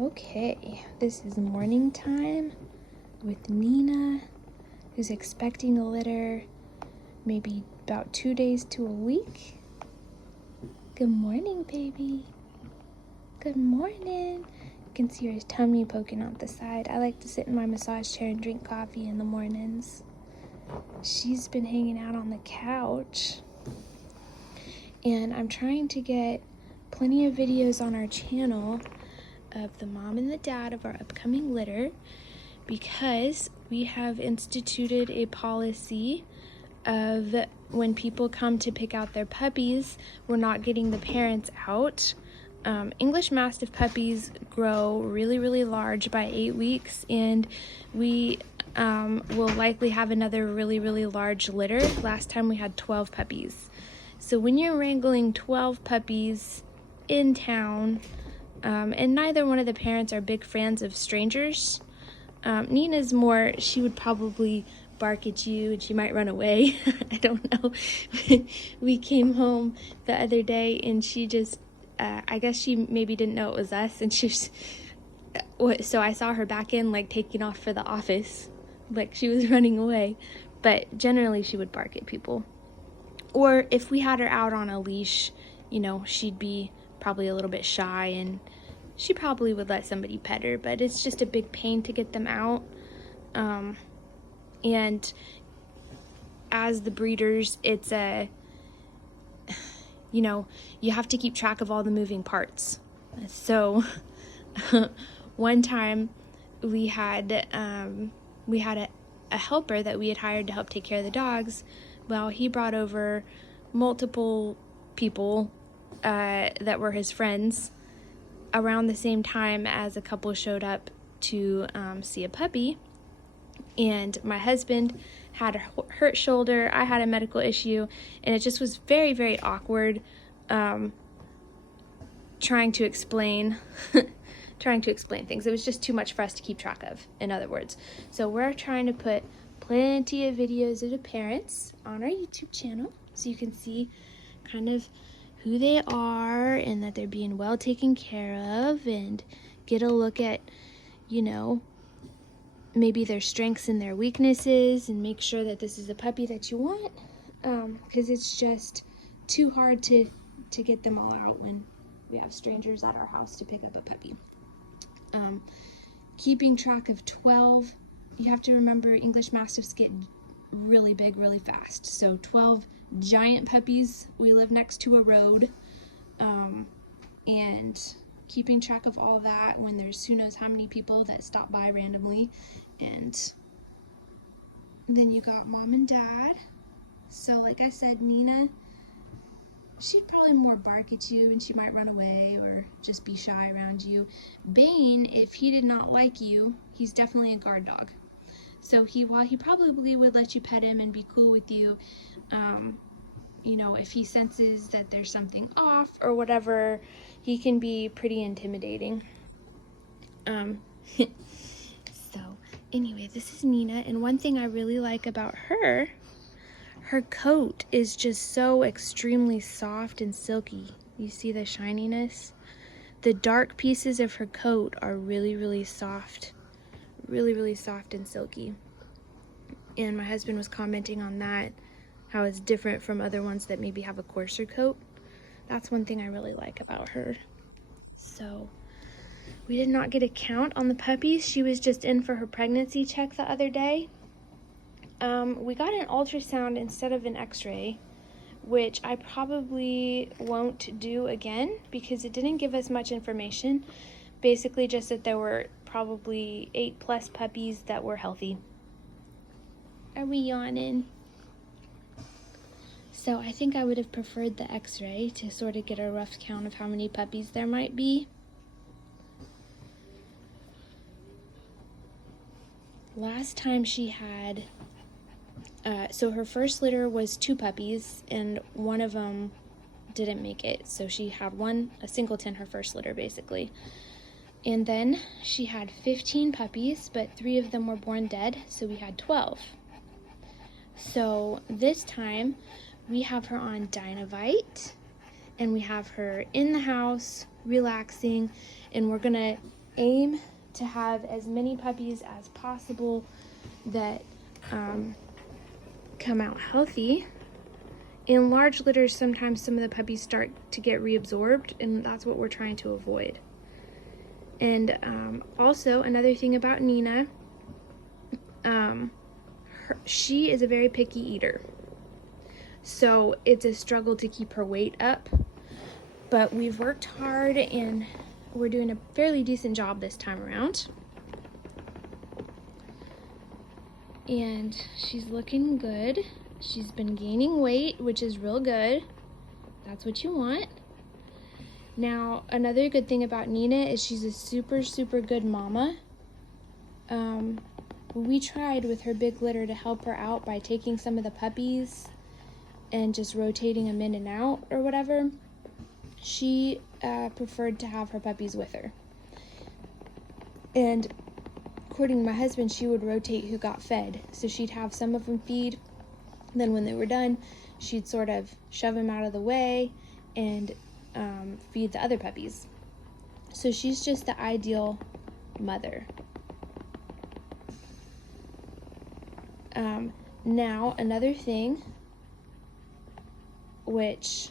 Okay, this is morning time with Nena, who's expecting a litter maybe about 2 days to a week. Good morning, baby. Good morning. You can see her tummy poking out the side. I like to sit in my massage chair and drink coffee in the mornings. She's been hanging out on the couch. And I'm trying to get plenty of videos on our channel of the mom and the dad of our upcoming litter, because we have instituted a policy of when people come to pick out their puppies, we're not getting the parents out. English Mastiff puppies grow really, really large by 8 weeks, and we will likely have another really, really large litter. Last time we had 12 puppies. So when you're wrangling 12 puppies in town, and neither one of the parents are big fans of strangers. Nena's more, she would probably bark at you and she might run away. I don't know. We came home the other day and she just, I guess she maybe didn't know it was us, and so I saw her back in, like, taking off for the office, like she was running away. But generally she would bark at people. Or if we had her out on a leash, you know, she'd be probably a little bit shy and she probably would let somebody pet her, but it's just a big pain to get them out. And as the breeders, it's you have to keep track of all the moving parts. So one time we had a helper that we had hired to help take care of the dogs. Well, he brought over multiple people that were his friends around the same time as a couple showed up to see a puppy. And my husband had a hurt shoulder, I had a medical issue, and it just was very, very awkward trying to explain things. It was just too much for us to keep track of, in other words. So we're trying to put plenty of videos of the parents on our YouTube channel so you can see kind of who they are and that they're being well taken care of, and get a look at, maybe their strengths and their weaknesses, and make sure that this is a puppy that you want, because it's just too hard to get them all out when we have strangers at our house to pick up a puppy. Keeping track of 12, you have to remember English Mastiffs get really big really fast. So 12 giant puppies. We live next to a road, and keeping track of all that when there's who knows how many people that stop by randomly. And then you got mom and dad. So like I said, Nena, she'd probably more bark at you and she might run away or just be shy around you. Bane, if he did not like you, he's definitely a guard dog. So while he probably would let you pet him and be cool with you, if he senses that there's something off or whatever, he can be pretty intimidating. So anyway, this is Nena, and one thing I really like about her coat is just so extremely soft and silky. You see the shininess? The dark pieces of her coat are really, really soft. Really, really soft and silky. And my husband was commenting on that, how it's different from other ones that maybe have a coarser coat. That's one thing I really like about her. So we did not get a count on the puppies. She was just in for her pregnancy check the other day. We got an ultrasound instead of an x-ray, which I probably won't do again because it didn't give us much information. Basically just that there were probably 8+ puppies that were healthy. Are we yawning? So I think I would have preferred the x-ray to sort of get a rough count of how many puppies there might be. Last time she had, so her first litter was 2 puppies, and one of them didn't make it. So she had a singleton, her first litter basically. And then she had 15 puppies, but 3 of them were born dead, so we had 12. So this time we have her on Dynavite, and we have her in the house relaxing, and we're gonna aim to have as many puppies as possible that come out healthy. In large litters, sometimes some of the puppies start to get reabsorbed, and that's what we're trying to avoid. And also, another thing about Nena, she is a very picky eater. So it's a struggle to keep her weight up. But we've worked hard, and we're doing a fairly decent job this time around. And she's looking good. She's been gaining weight, which is real good. That's what you want. Now, another good thing about Nena is she's a super, super good mama. We tried with her big litter to help her out by taking some of the puppies and just rotating them in and out or whatever. She preferred to have her puppies with her. And according to my husband, she would rotate who got fed. So she'd have some of them feed. Then when they were done, she'd sort of shove them out of the way and feed the other puppies. So she's just the ideal mother. Now, another thing, which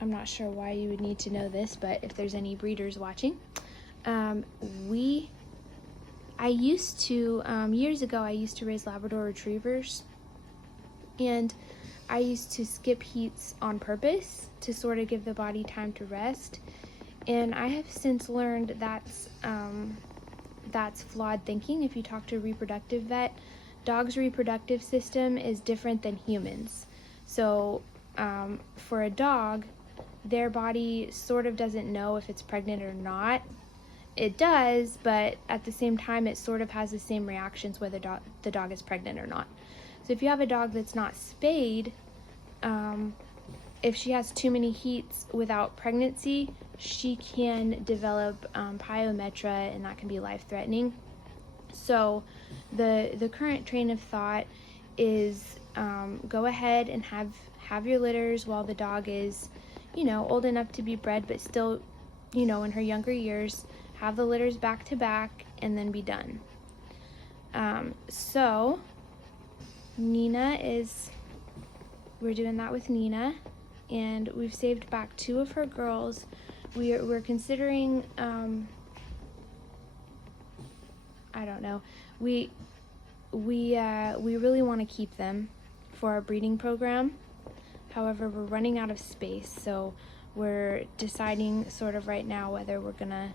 I'm not sure why you would need to know this, but if there's any breeders watching, years ago, I used to raise Labrador Retrievers, and I used to skip heats on purpose to sort of give the body time to rest. And I have since learned that's flawed thinking. If you talk to a reproductive vet, dogs' reproductive system is different than humans. So for a dog, their body sort of doesn't know if it's pregnant or not. It does, but at the same time, it sort of has the same reactions whether the dog is pregnant or not. So if you have a dog that's not spayed, if she has too many heats without pregnancy, she can develop pyometra, and that can be life-threatening. So the current train of thought is go ahead and have your litters while the dog is, old enough to be bred, but still, in her younger years. Have the litters back to back and then be done. So we're doing that with Nena, and we've saved back 2 of her girls. We're considering, I don't know, we really want to keep them for our breeding program. However, we're running out of space, so we're deciding sort of right now whether we're gonna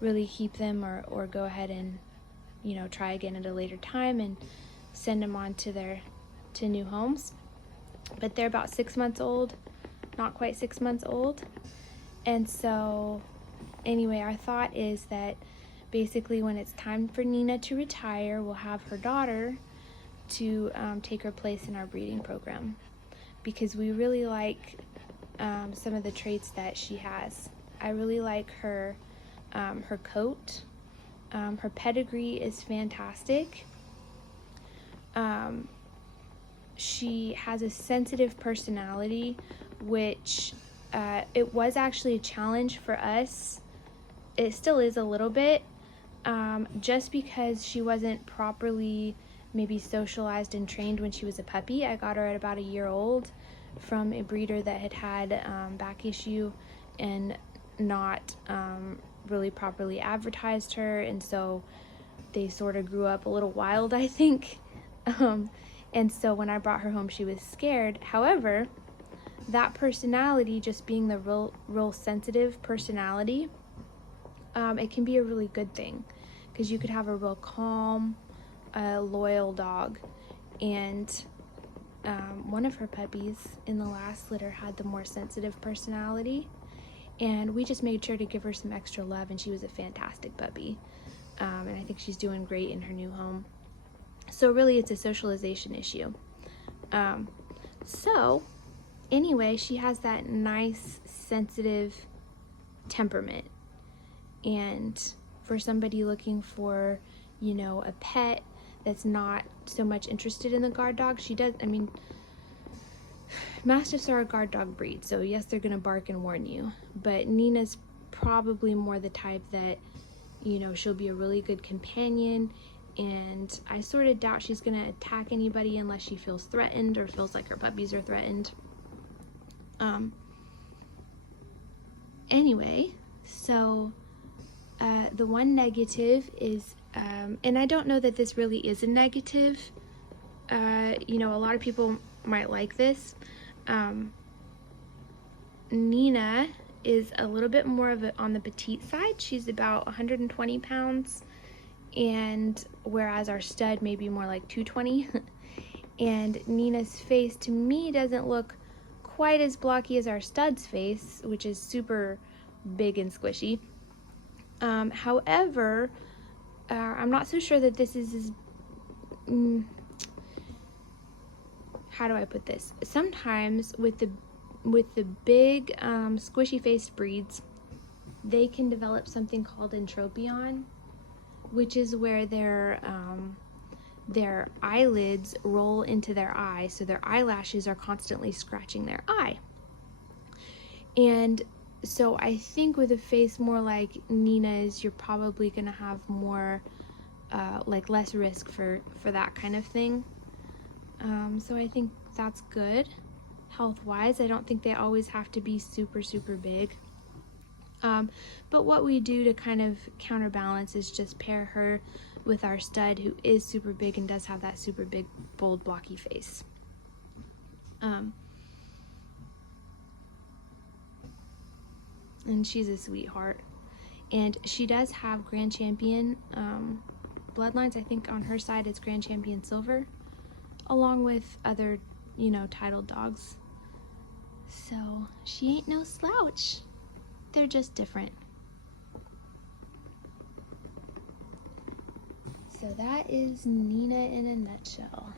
really keep them or go ahead and try again at a later time and send them on to new homes. But they're about 6 months old, not quite 6 months old. And so anyway, our thought is that basically when it's time for Nena to retire, we'll have her daughter to take her place in our breeding program, because we really like some of the traits that she has. I really like her coat. Her pedigree is fantastic. She has a sensitive personality, which it was actually a challenge for us. It still is a little bit, just because she wasn't properly maybe socialized and trained when she was a puppy. I got her at about a year old from a breeder that had back issue and not really properly advertised her, and so they sort of grew up a little wild, I think. And so when I brought her home, she was scared. However, that personality, just being the real sensitive personality, it can be a really good thing, because you could have a real calm, loyal dog. And one of her puppies in the last litter had the more sensitive personality, and we just made sure to give her some extra love, and she was a fantastic puppy. And I think she's doing great in her new home. So really, it's a socialization issue. So anyway, she has that nice, sensitive temperament. And for somebody looking for, a pet that's not so much interested in the guard dog, she does, Mastiffs are a guard dog breed, so yes, they're going to bark and warn you. But Nena's probably more the type that, you know, she'll be a really good companion, and I sort of doubt she's gonna attack anybody unless she feels threatened or feels like her puppies are threatened. Anyway, so the one negative is, and I don't know that this really is a negative. You know, a lot of people might like this. Nena is a little bit more of on the petite side. She's about 120 pounds, and whereas our stud may be more like 220. And Nena's face to me doesn't look quite as blocky as our stud's face, which is super big and squishy. However, I'm not so sure that this is as, how do I put this? Sometimes with the big squishy faced breeds, they can develop something called entropion, which is where their eyelids roll into their eye, so their eyelashes are constantly scratching their eye. And so I think with a face more like Nena's, you're probably gonna have more like less risk for that kind of thing. So I think that's good health-wise. I don't think they always have to be super big. But what we do to kind of counterbalance is just pair her with our stud, who is super big and does have that super big, bold, blocky face. And she's a sweetheart. And she does have Grand Champion bloodlines. I think on her side it's Grand Champion Silver, along with other, you know, titled dogs. So she ain't no slouch. They're just different. So that is Nena in a nutshell.